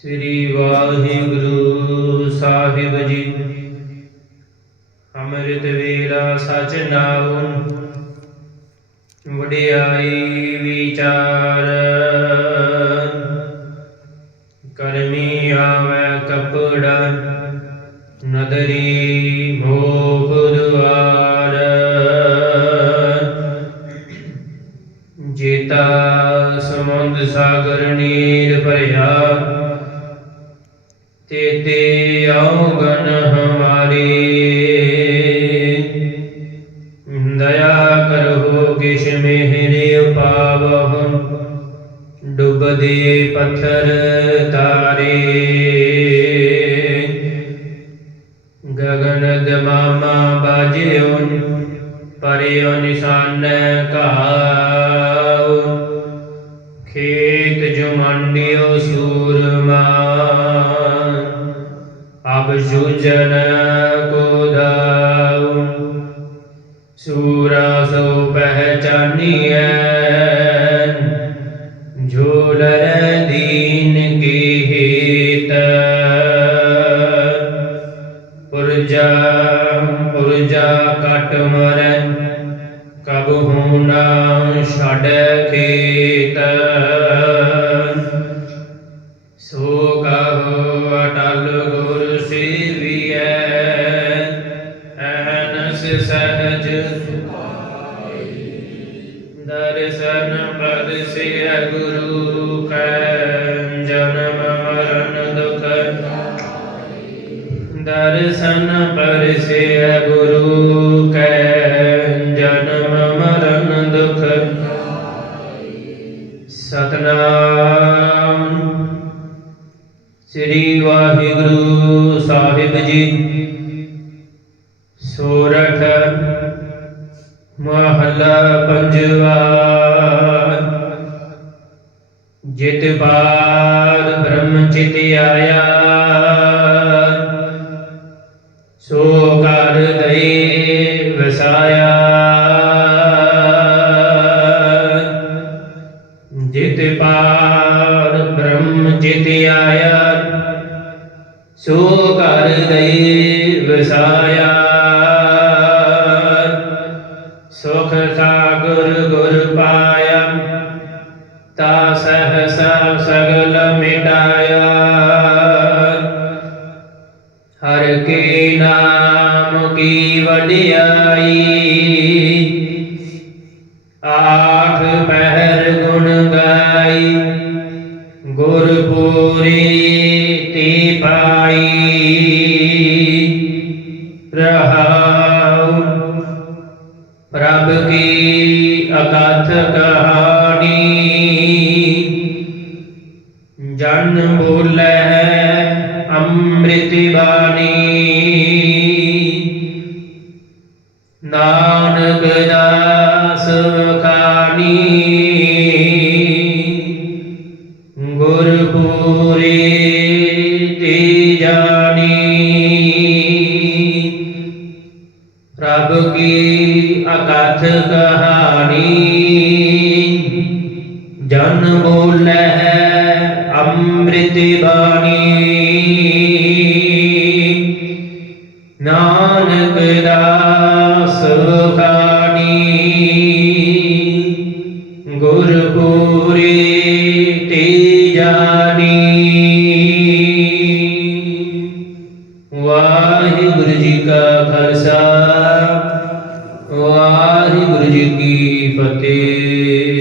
ਸ੍ਰੀ ਵਾਹਿਗੁਰੂ ਸਾਹਿਬ ਜੀ। ਅੰਮ੍ਰਿਤ ਵੇਲਾ ਸਚ ਨਾਉ ਵਡਿਆਈ ਵਿਚਾਰ। ਕਰਮੀ ਆਵੈ ਕਪੜਾ, ਨਦਰੀ ਮੋਖ ਦੁਆਰ। ਜੇਤਾ ਸਮੁੰਦ ਸਾਗਰ ਨੀਰ ਭਰਿਆ ਤੇ ਔਗਣ ਹਮਾਰੇ। ਦਇਆ ਕਰੋ ਕਿਛ ਮਿਹਰੇ ਉਪਾਵਹੁ ਡੁੱਬਦੇ ਪੱਥਰ ਤਾਰੇ। ਗਗਨ ਦਮਾਮਾ ਬਾਜਿਓ, ਪਰਿਓ ਨਿਸ਼ਾਨ ਕਾਉ ਖੇਤ ਜੁਮੰਡਿਓ ਸੂਰਮਾ ਅਬ ਜੁਜਨ ਕੋ ਦਾਉ ਸੂਰਾ ਸੋ ਪਹਿਚਾਨੀਐ ਝੋਲਰ ਦੀਨ ਕੀ ਹੀਤ ਪੁਰਜਾ ਪੁਰਜਾ ਕਟ ਮਰੈ ਕਬ ਹੋਣਾ ਛੜ ਖੇਤ। ਦਰਸ਼ਨ ਪਦ ਗੁਰੂ ਕੈ ਜਨਮ ਮਰਨ ਦੁਖ। ਦਰਸ਼ਨ ਪਰ ਗੁਰੂ ਕੈ ਜਨਮ ਮਰਨ ਦੁਖ। ਸਤਨਾਮ ਸ੍ਰੀ ਵਾਹਿਗੁਰੂ ਸਾਹਿਬ ਜੀ। ਸੋਰਠ ਮਹੱਲਾ ਪੰਜਵਾ ਜਿਤ ਬਾਦ ਬ੍ਰਹਮ ਚਿਤ ਆਇਆ। ਸੋ ਕਰ ਦਈ ਵਸਾਇਆ। ਜਿਤ ਪਾਰ ਬ੍ਰਹਮ ਚਿਤ ਆਇਆ। ਸੋ ਕਰ ਦਈ ਵਸਾਇਆ। ਸਗਲ ਮਿਟਾਇਆ ਹਰ ਕੇ ਨਾਮ ਕੀ ਵਡਿਆਈ? ਆਠ ਪਹਿਰ ਗੁਣ ਗਾਈ। ਗੁਰ ਪੂਰੀ ਤੀ ਪਾਈ। ਰਹਾਉ ਪ੍ਰਭ ਕੀ ਅਕਥ ਕਹਾਣੀ? ਜਨ ਬੋਲੇ ਅੰਮ੍ਰਿਤ ਬਾਣੀ। ਨਾਨਕ ਦਾਸ ਖਾਨੀ ਗੁਰ ਪੂਰੀ ਤੀ ਜਾਣੀ। ਪ੍ਰਭ ਕੀ ਅਕਥ ਕਹਾਣੀ। ਜਨ ਬੋਲੇ ਅੰਮ੍ਰਿਤ ਬਾਣੀ ਨਾਨਕ ਦਾਸ ਖਾਣੀ ਗੁਰ ਪੂਰੀ ਤੀ ਜਾਣੀ ਵਾਹਿਗੁਰੂ ਜੀ ਕਾ ਖਾਲਸਾ ਵਾਹਿਗੁਰੂ ਜੀ ਕੀ ਫਤਿਹ